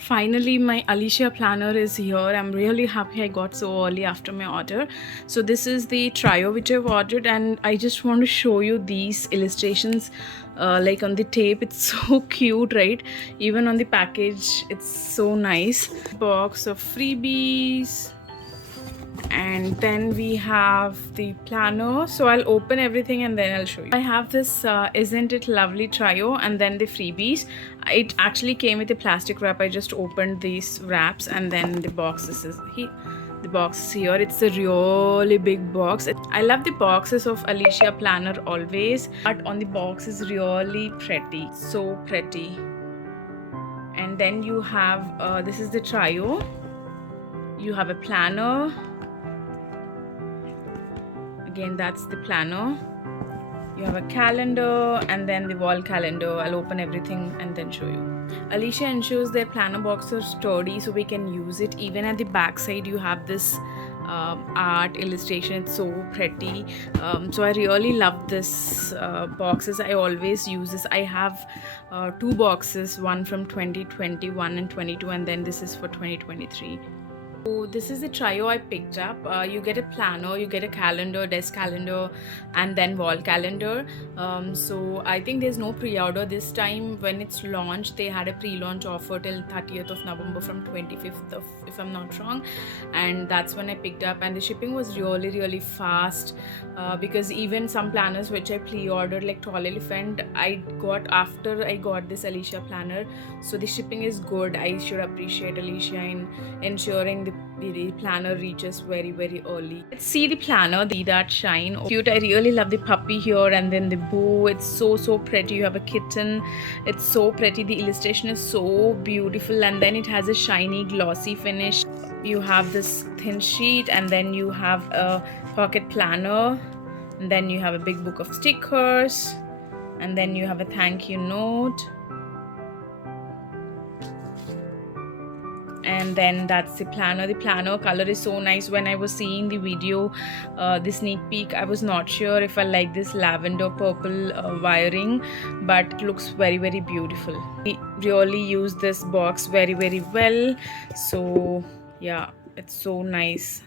Finally, my Alicia planner is here. I'm really happy I got so early after my order. So this is the trio which I've ordered, and I just want to show you these illustrations like on the tape. It's so cute, right? Even on the package, it's so nice. Box of freebies, and then we have the planner. So I'll open everything and then I'll show you. I have this Isn't It Lovely trio, and then the freebies. It actually came with a plastic wrap. I just opened these wraps, and then the box. This is the box here. It's a really big box. I love the boxes of Alicia planner always. Art on the box is really pretty, so pretty. And then you have this is the trio. You have a planner. Again, that's the planner. You have a calendar, and then the wall calendar. I'll open everything and then show you. Alicia ensures their planner boxes are sturdy so we can use it. Even at the back side you have this art illustration. It's so pretty. So I really love this boxes. I always use this. I have two boxes, one from 2021 and 22, and then this is for 2023. So this is the trio I picked up. You get a planner, you get a calendar, desk calendar, and then wall calendar. So I think there's no pre-order this time. When it's launched, they had a pre-launch offer till 30th of November from 25th of, if I'm not wrong, and that's when I picked up. And the shipping was really fast because even some planners which I pre-ordered, like Tall Elephant, I got after I got this Alicia planner. So the shipping is good. I should appreciate Alicia in ensuring the planner reaches very early. Let's see the planner. See that shine. Oh, cute. I really love the puppy here, and then the bow. It's so pretty. You have a kitten. It's so pretty. The illustration is so beautiful, and then it has a shiny glossy finish. You have this thin sheet, and then you have a pocket planner, and then you have a big book of stickers, and then you have a thank you note. And then that's the planner. The planner color is so nice. When I was seeing the video, the sneak peek, I was not sure if I like this lavender purple wiring, but it looks very beautiful. We really use this box very well. So yeah, it's so nice.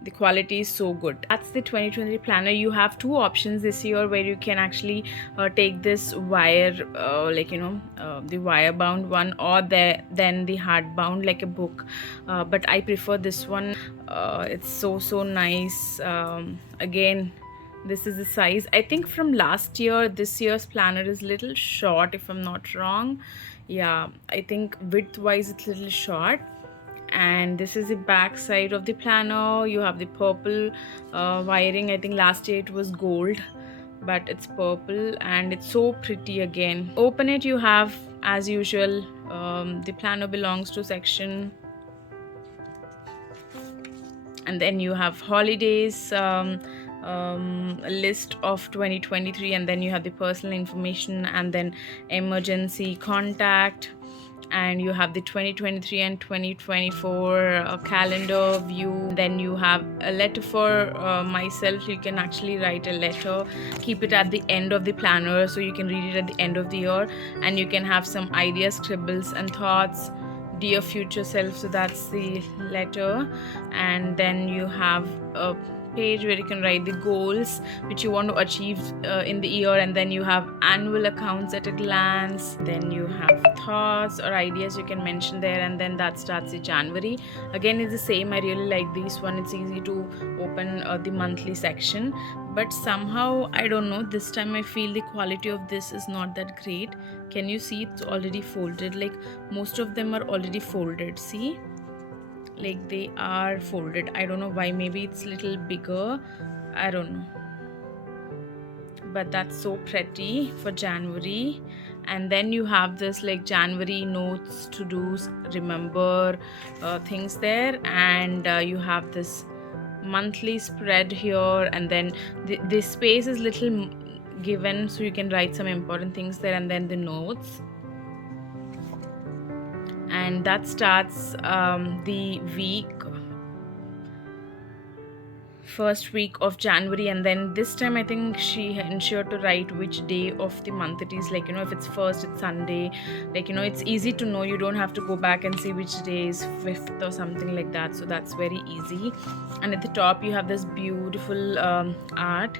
The quality is so good. That's the 2020 planner. You have two options this year where you can actually take this wire the wire bound one, or then the hard bound like a book, but I prefer this one. It's so nice. Again, this is the size. I think from last year, this year's planner is little short if I'm not wrong. Yeah, I think width wise it's little short. And this is the back side of the planner. You have the purple wiring. I think last year it was gold, but it's purple and it's so pretty. Again, open it. You have, as usual, the planner belongs to section, and then you have holidays, a list of 2023, and then you have the personal information, and then emergency contact, and you have the 2023 and 2024 calendar view. Then you have a letter for myself. You can actually write a letter, keep it at the end of the planner so you can read it at the end of the year, and you can have some ideas, scribbles and thoughts. Dear future self, so that's the letter. And then you have a page where you can write the goals which you want to achieve in the year, and then you have annual accounts at a glance. Then you have thoughts or ideas you can mention there, and then that starts the January. Again, it's the same. I really like this one. It's easy to open the monthly section, but somehow I don't know, this time I feel the quality of this is not that great. Can you see it's already folded? Like most of them are already folded. See, like they are folded. I don't know why. Maybe it's little bigger, I don't know, but that's so pretty for January. And then you have this like January notes, to do's, remember things there, and you have this monthly spread here, and then the space is little given so you can write some important things there, and then the notes. And that starts the week first week of January, and then this time I think she ensured to write which day of the month it is. Like, if it's first, it's Sunday. Like, it's easy to know. You don't have to go back and see which day is 5th or something like that. So that's very easy. And at the top you have this beautiful art.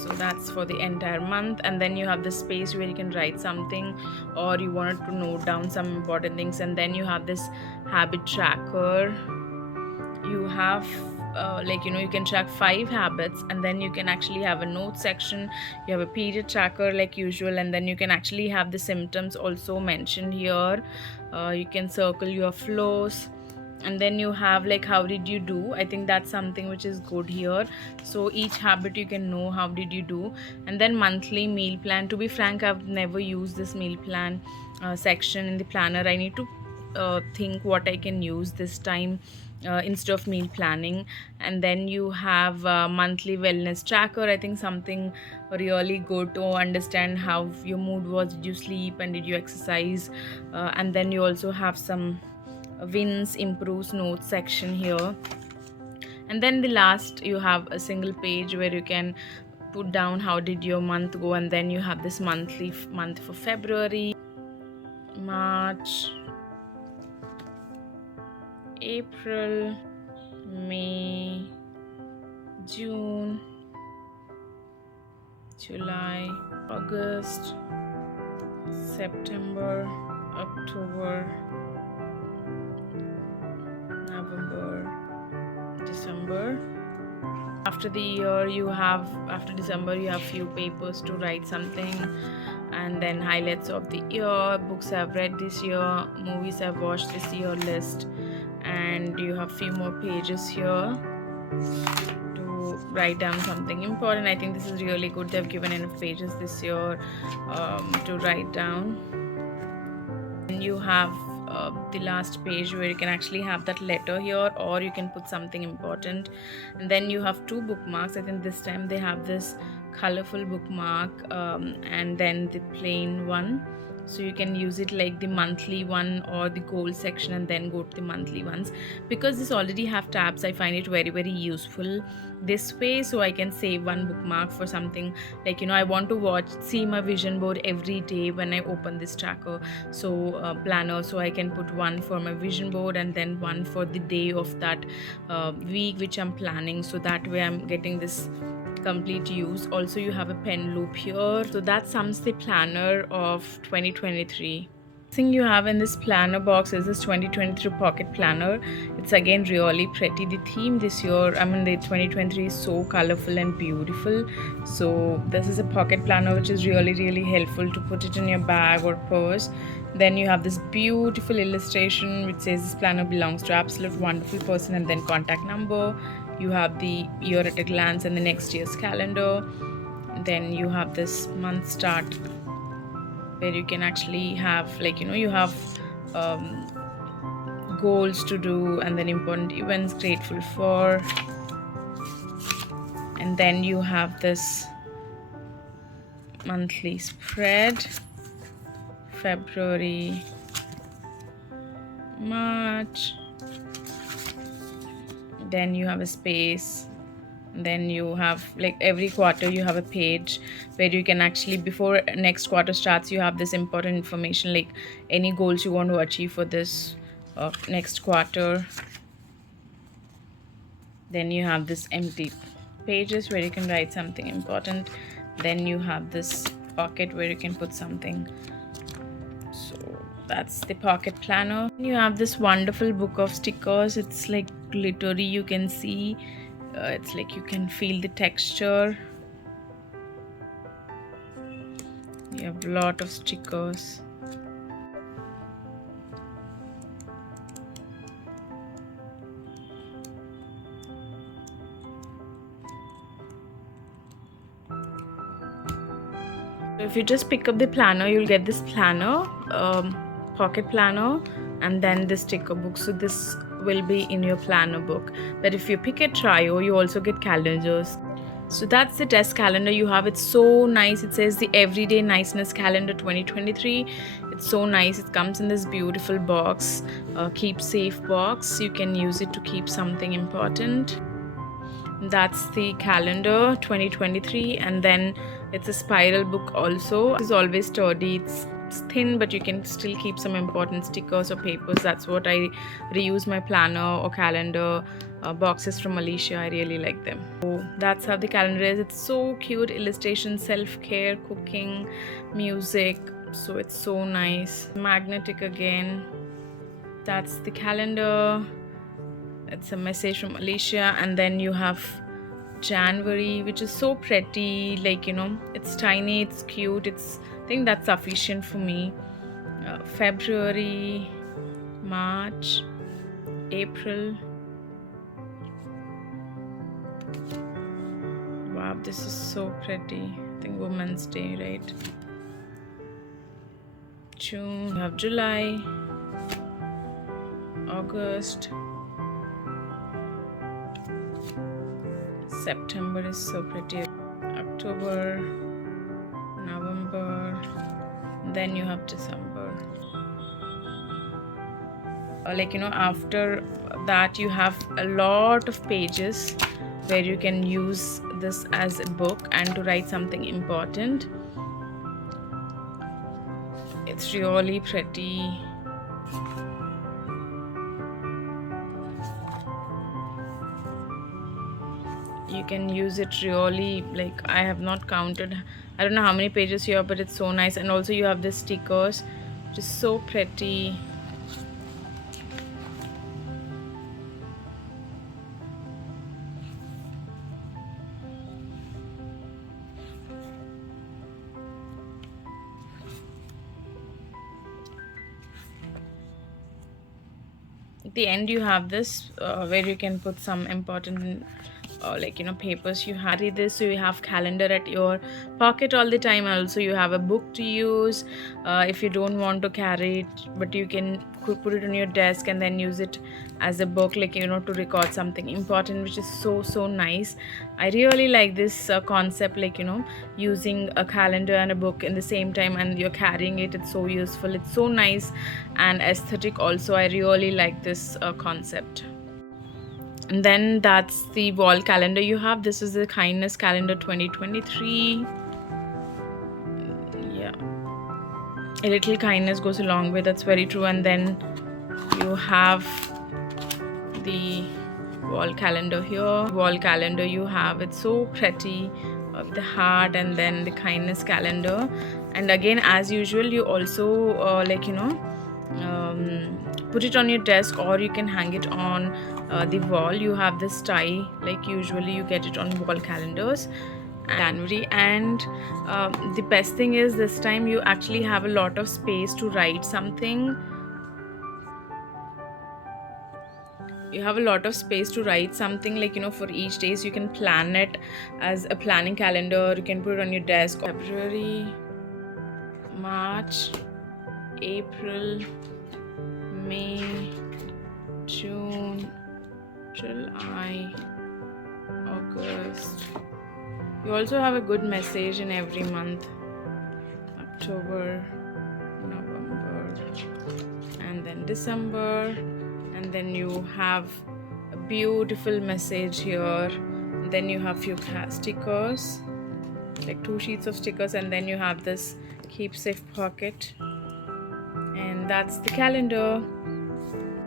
So that's for the entire month. And then you have this space where you can write something, or you wanted to note down some important things. And then you have this habit tracker. You have you can track 5 habits, and then you can actually have a note section. You have a period tracker like usual, and then you can actually have the symptoms also mentioned here. You can circle your flows, and then you have like how did you do. I think that's something which is good here. So each habit you can know how did you do. And then monthly meal plan. To be frank, I've never used this meal plan section in the planner. I need to think what I can use this time instead of meal planning. And then you have monthly wellness tracker. I think something really good to understand how your mood was. Did you sleep and did you exercise? And then you also have some wins, improves, notes section here. And then the last, you have a single page where you can put down how did your month go. And then you have this month for February, March, April, May, June, July, August, September, October, November, December. After the year, after December you have few papers to write something. And then highlights of the year, books I've read this year, movies I've watched this year list. And you have few more pages here to write down something important. I think this is really good. They've given enough pages this year to write down. And you have the last page where you can actually have that letter here, or you can put something important. And then you have 2 bookmarks. I think this time they have this colorful bookmark and then the plain one. So you can use it like the monthly one or the goal section, and then go to the monthly ones. Because this already have tabs, I find it very, very useful this way. So I can save one bookmark for something like, I want to see my vision board every day when I open this tracker. So planner, so I can put one for my vision board and then one for the day of that week which I'm planning. So that way I'm getting this complete use. Also you have a pen loop here. So that sums the planner of 2023. Thing you have in this planner box is this 2023 pocket planner. It's again really pretty. The theme this year, the 2023 is so colorful and beautiful. So this is a pocket planner which is really, really helpful to put it in your bag or purse. Then you have this beautiful illustration which says this planner belongs to absolute wonderful person, and then contact number. You have the year at a glance and the next year's calendar. Then you have this month start where you can actually have you have goals to do, and then important events, grateful for. And then you have this monthly spread, February, March. Then you have a space. Then you have every quarter you have a page where you can actually, before next quarter starts, you have this important information like any goals you want to achieve for this next quarter. Then you have this empty pages where you can write something important. Then you have this pocket where you can put something. So that's the pocket planner. You have this wonderful book of stickers. It's like glittery, you can see. It's like you can feel the texture. You have a lot of stickers. So if you just pick up the planner, you'll get this planner, pocket planner, and then the sticker book. So this will be in your planner book. But if you pick a trio, you also get calendars. So that's the desk calendar you have. It's so nice. It says the Everyday Niceness Calendar 2023. It's so nice. It comes in this beautiful box, keep safe box. You can use it to keep something important. That's the calendar 2023, and then it's a spiral book also. It's always sturdy. It's thin, but you can still keep some important stickers or papers. That's what I reuse my planner or calendar boxes from ALICIA. I really like them. So that's how the calendar is. It's so cute. Illustration, self-care, cooking, music. So it's so nice. Magnetic again. That's the calendar. It's a message from ALICIA, and then you have January, which is so pretty. Like, you know, it's tiny, it's cute. I think that's sufficient for me. February, March, April. Wow, this is so pretty. I think Women's Day, right? June. You have July, August. September is so pretty. October, November, then you have December. Like, you know, after that you have a lot of pages where you can use this as a book and to write something important. It's really pretty. You can use it really, like, I have not counted, I don't know how many pages here, but it's so nice. And also you have the stickers, which is so pretty. At the end you have this where you can put some important like, you know, papers. You carry this, so you have calendar at your pocket all the time. Also you have a book to use if you don't want to carry it, but you can put it on your desk and then use it as a book, like, you know, to record something important, which is so nice. I really like this concept, like, you know, using a calendar and a book in the same time, and you're carrying it. It's so useful, it's so nice and aesthetic also. I really like this concept. And then that's the wall calendar you have. This is the Kindness Calendar 2023. Yeah, a little kindness goes a long way. That's very true. And then you have the wall calendar here. Wall calendar you have, it's so pretty, the heart, and then the kindness calendar. And again, as usual, you also like, you know, put it on your desk, or you can hang it on the wall. You have this tie, like usually you get it on wall calendars. January. And the best thing is, this time you actually have a lot of space to write something. You have a lot of space to write something, like, you know, for each day. So you can plan it as a planning calendar. You can put it on your desk. February, March, April, May, June, July, August. You also have a good message in every month. October, November, and then December. And then you have a beautiful message here. Then you have few stickers, like 2 sheets of stickers, and then you have this keep safe pocket. And that's the calendar.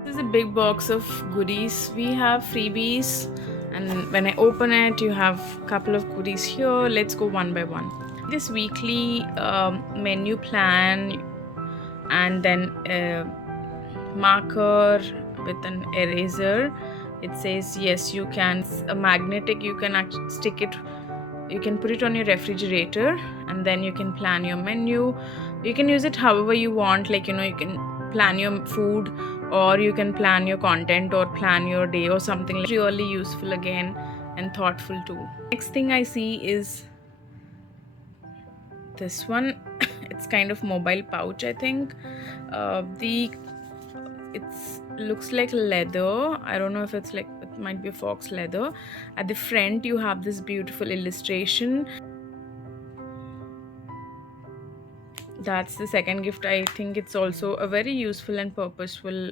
This is a big box of goodies. We have freebies, and when I open it, you have a couple of goodies here. Let's go one by one. This weekly menu plan, and then a marker with an eraser. It says yes you can. It's a magnetic, you can actually stick it, you can put it on your refrigerator, and then you can plan your menu. You can use it however you want, like, you know, you can plan your food, or you can plan your content, or plan your day, or something. Like, really useful again, and thoughtful too. Next thing I see is this one. It's kind of mobile pouch, I think. It looks like leather. I don't know if it's like might be a fox leather. At the front you have this beautiful illustration. That's the second gift. I think it's also a very useful and purposeful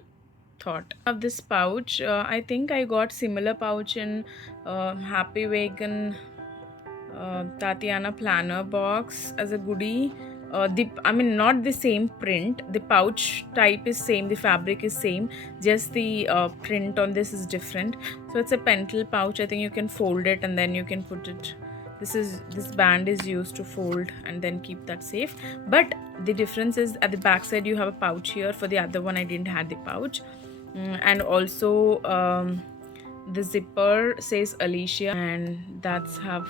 thought. Of this pouch, I think I got similar pouch in Happy Vegan Tatiana planner box as a goodie. I mean, not the same print. The pouch type is same, the fabric is same, just the print on this is different. So it's a pentel pouch. I think you can fold it and then you can put it. This band is used to fold and then keep that safe. But the difference is at the back side you have a pouch here. For the other one I didn't have the pouch. And also the zipper says Alicia, and that's how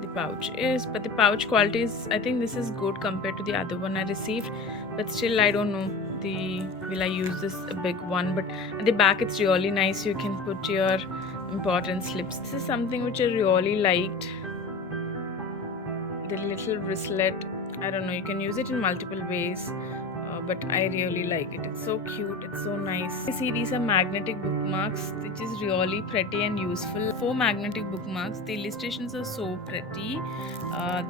the pouch is. But the pouch quality is, I think this is good compared to the other one I received, but still I don't know will I use this big one. But at the back it's really nice. You can put your important slips. This is something which I really liked, the little wristlet. I don't know, you can use it in multiple ways, but I really like it. It's so cute, it's so nice. You see, these are magnetic bookmarks, which is really pretty and useful. 4 magnetic bookmarks. The illustrations are so pretty.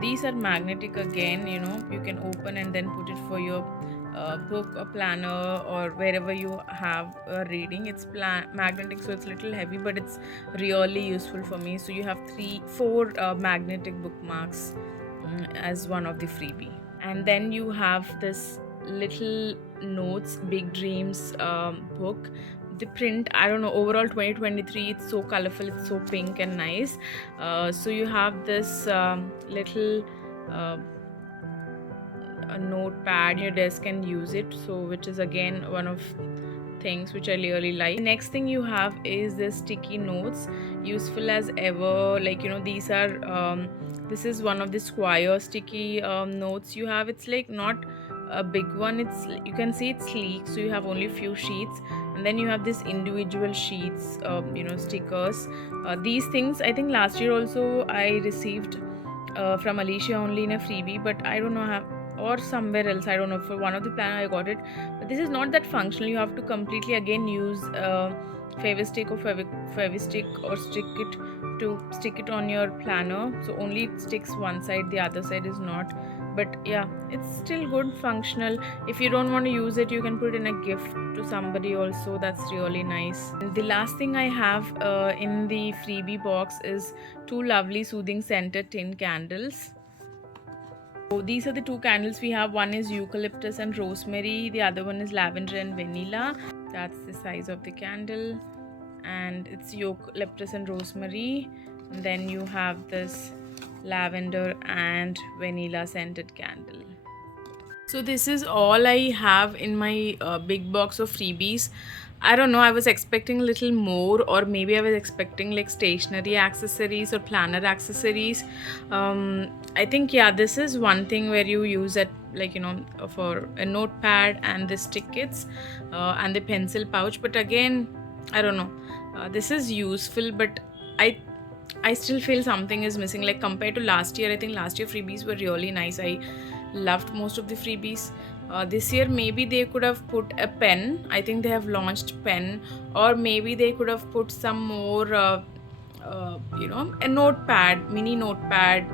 These are magnetic again, you know, you can open and then put it for your book or planner or wherever you have reading. It's magnetic, so it's a little heavy, but it's really useful for me. So you have 4 magnetic bookmarks as one of the freebie. And then you have this little notes, big dreams book. The print, I don't know, overall 2023, it's so colorful, it's so pink and nice. So you have this little a notepad in your desk and use it, so which is again one of things which I really like. The next thing you have is the sticky notes, useful as ever. Like, you know, these are this is one of the square sticky notes you have. It's like not a big one, it's, you can see it's sleek, so you have only a few sheets, and then you have this individual sheets, you know, stickers. These things I think last year also I received from Alicia only in a freebie, but I don't know how, or somewhere else, I don't know, for one of the planner I got it. But this is not that functional. You have to completely again use Fevistick or Fevistick or stick it on your planner, so only it sticks one side, the other side is not. But yeah, it's still good, functional. If you don't want to use it, you can put it in a gift to somebody also. That's really nice. And the last thing I have in the freebie box is 2 lovely soothing scented tin candles. So these are the 2 candles we have. One is eucalyptus and rosemary, the other one is lavender and vanilla. That's the size of the candle, and it's eucalyptus and rosemary. And then you have this lavender and vanilla scented candle. So this is all I have in my big box of freebies. I don't know, I was expecting a little more, or maybe I was expecting like stationery accessories or planner accessories. I think, yeah, this is one thing where you use it, like, you know, for a notepad and the tickets and the pencil pouch. But again, I don't know, this is useful, but I still feel something is missing. Like compared to last year, I think last year freebies were really nice. I loved most of the freebies. This year maybe they could have put a pen. I think they have launched pen, or maybe they could have put some more you know, a notepad, mini notepad,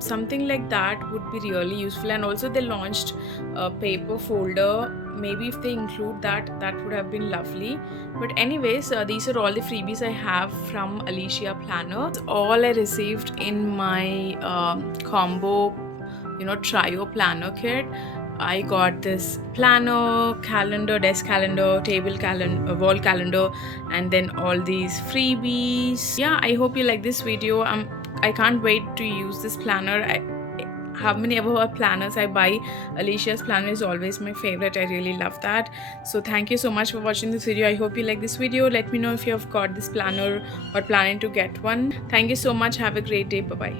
something like that would be really useful. And also they launched a paper folder. Maybe if they include that, that would have been lovely. But anyways, these are all the freebies I have from Alicia planner. It's all I received in my combo, you know, trio planner kit. I got this planner, calendar, desk calendar, table calendar, wall calendar, and then all these freebies. Yeah, I hope you like this video. I can't wait to use this planner. How many ever planners I buy, Alicia's planner is always my favorite. I really love that. So thank you so much for watching this video. I hope you like this video. Let me know if you have got this planner or planning to get one. Thank you so much. Have a great day. Bye bye.